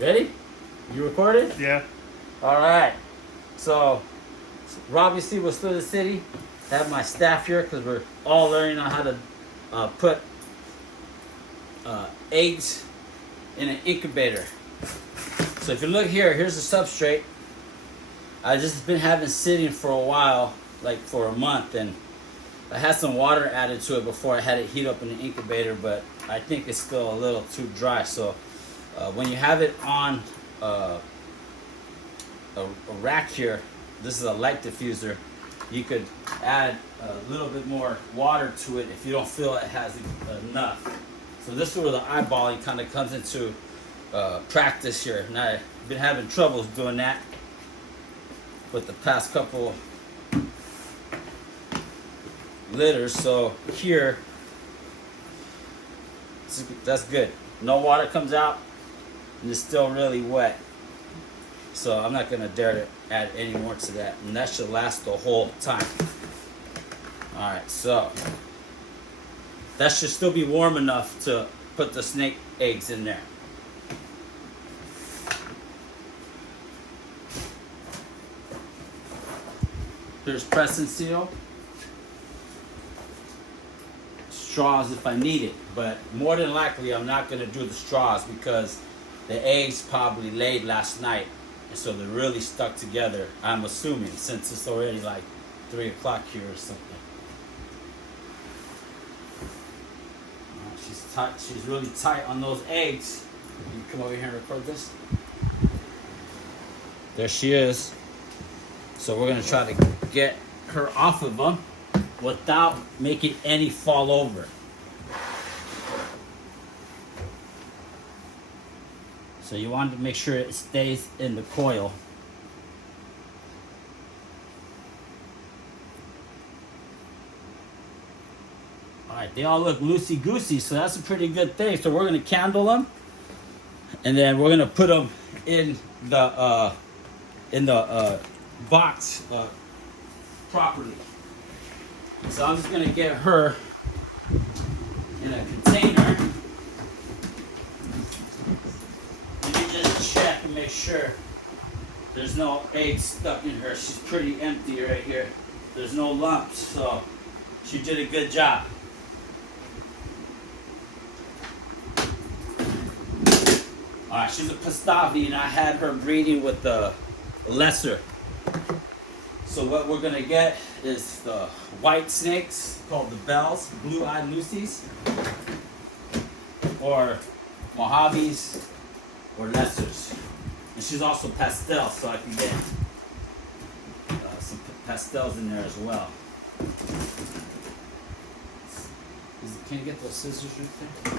Ready? You recorded? Yeah. All right. So, obviously, we're still in the city. I have my staff here because we're all learning on how to put eggs in an incubator. So if you look here, here's the substrate. I just been having sitting for a while, like for a month, and I had some water added to it before I had it heat up in the incubator, but I think it's still a little too dry. So when you have it on a rack here, this is a light diffuser, you could add a little bit more water to it if you don't feel it has enough. So this is where the eyeballing kind of comes into practice here. And I've been having troubles doing that with the past couple litters. So here, that's good. No water comes out and it's still really wet. So I'm not gonna dare to add any more to that, and that should last the whole time. All right, so that should still be warm enough to put the snake eggs in there. Here's press and seal. Straws if I need it, but more than likely I'm not gonna do the straws because the eggs probably laid last night, and so they're really stuck together, I'm assuming, since it's already like 3 o'clock here or something. She's tight. She's really tight on those eggs. You come over here and record this. There she is. So we're gonna try to get her off of them without making any fall over. So you want to make sure it stays in the coil. Alright, they all look loosey-goosey, so that's a pretty good thing. So we're going to candle them, and then we're going to put them in the box properly. So I'm just going to get her in a container. Check and make sure there's no eggs stuck in her. She's pretty empty right here. There's no lumps, so she did a good job. Alright, she's a Pastavi, and I had her breeding with the lesser. So what we're gonna get is the white snakes called the bells, blue-eyed Lucies, or Mojaves, or lessers. And she's also pastel, so I can get some pastels in there as well. Can you get those scissors right there?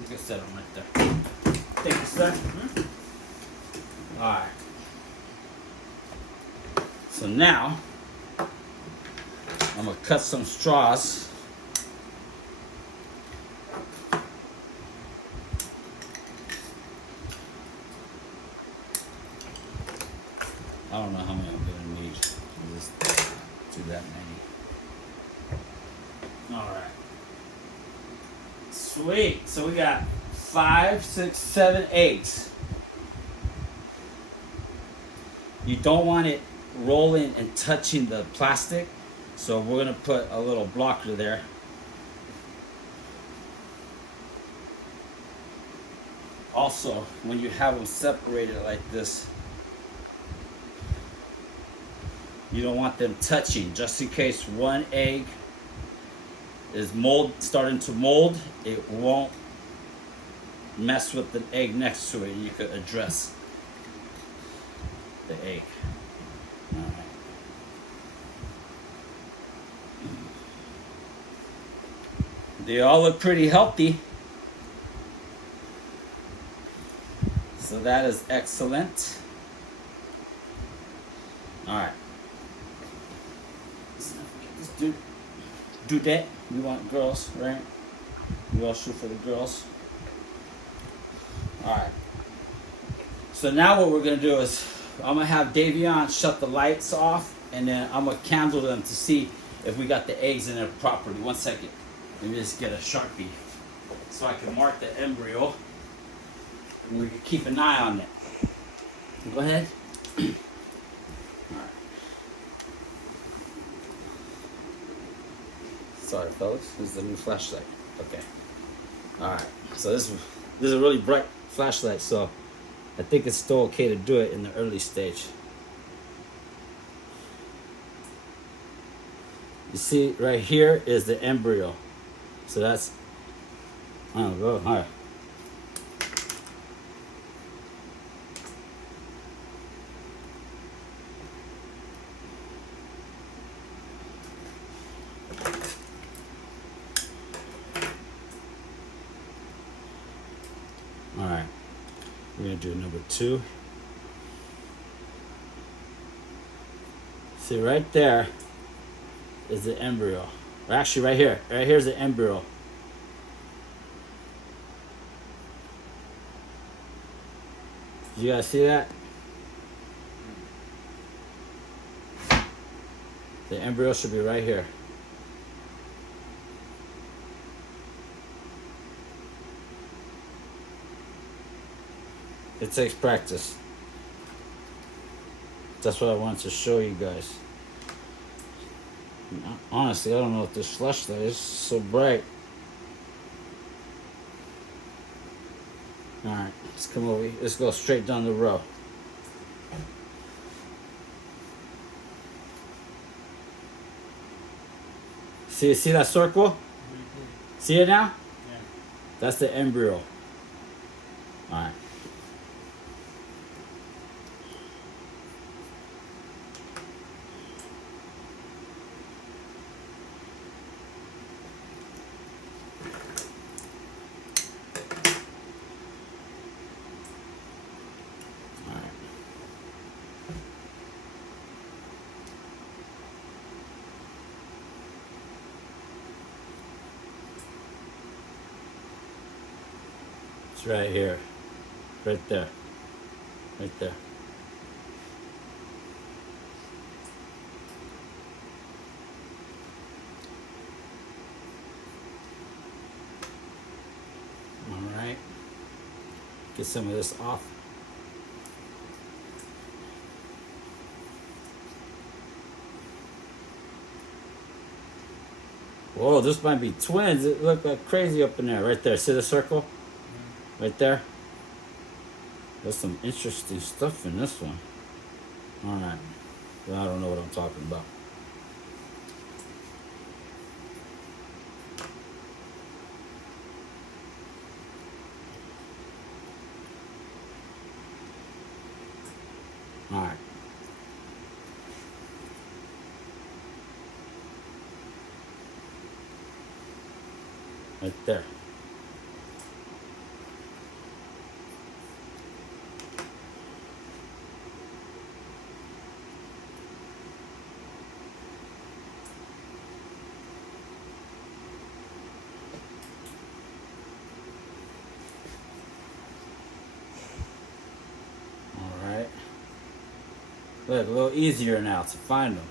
You can set them right there. Thank you, sir. Alright. So now, I'm going to cut some straws. I don't know how many I'm gonna need. I'll just do that many. Alright. Sweet. So we got 5, 6, 7 eggs. You don't want it rolling and touching the plastic, so we're gonna put a little blocker there. Also, when you have them separated like this, you don't want them touching, just in case one egg is starting to mold, it won't mess with the egg next to it. You could address the egg. All right. They all look pretty healthy, so that is excellent. All right. Do that. We want girls, right? We all shoot for the girls. Alright. So now what we're going to do is I'm going to have Davion shut the lights off, and then I'm going to candle them to see if we got the eggs in there properly. 1 second. Let me just get a Sharpie so so I can mark the embryo and we can keep an eye on it. Go ahead. Alright. Sorry fellas, this is the new flashlight. Okay. Alright, so this is a really bright flashlight, so I think it's still okay to do it in the early stage. You see right here is the embryo. So that's, oh, go, all right. All right, we're gonna do number 2. See right there is the embryo. Or actually right here. Right here's the embryo. You guys see that? The embryo should be right here. It takes practice. That's what I wanted to show you guys. Honestly, I don't know if this flashlight is so bright. Alright, let's come over here. Let's go straight down the row. See that circle? See it now? Yeah. That's the embryo. Alright. It's right here. Right there. Right there. Alright. Get some of this off. Whoa, this might be twins. It looked like crazy up in there. Right there. See the circle? Right there. There's some interesting stuff in this one. Alright. Well, I don't know what I'm talking about. Alright. Right there. Look, a little easier now to find them.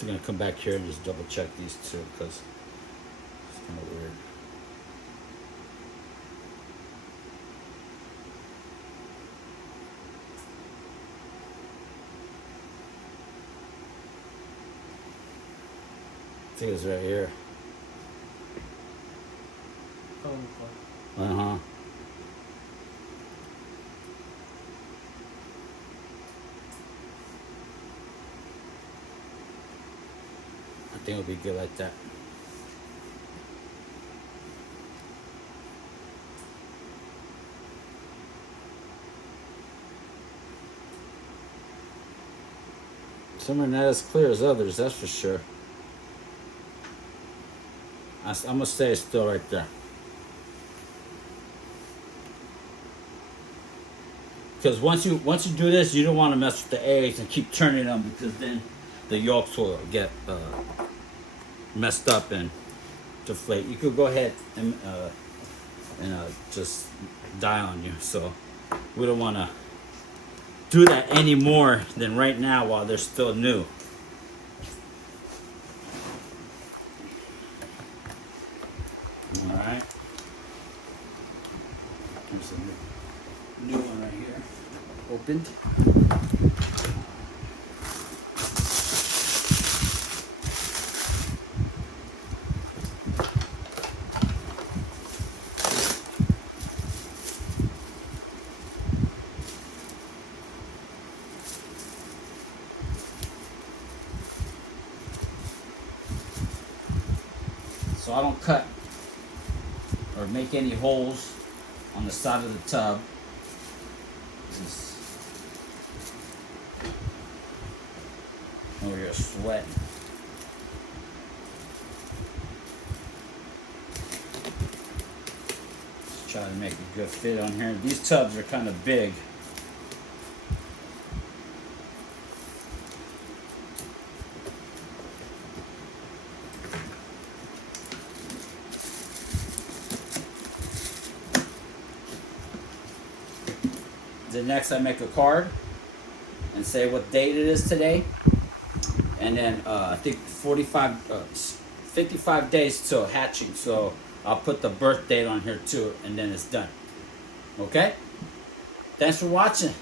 I'm gonna come back here and just double check these two because it's kind of weird. I think it's right here. Uh-huh. I think it'll be good like that. Some are not as clear as others, that's for sure. I'm gonna say it's still right there. Because once you do this, you don't want to mess with the eggs and keep turning them because then the yolks will get messed up and deflate. You could go ahead and just die on you. So we don't want to do that any more than right now while they're still new. All right. Here's a new one right here. Opened. So I don't cut or make any holes on the side of the tub. Just over here sweating. Just try to make a good fit on here. These tubs are kind of big. Then next I make a card and say what date it is today, and then I think 55 days till hatching, so I'll put the birth date on here too, and then it's done. Okay, thanks for watching.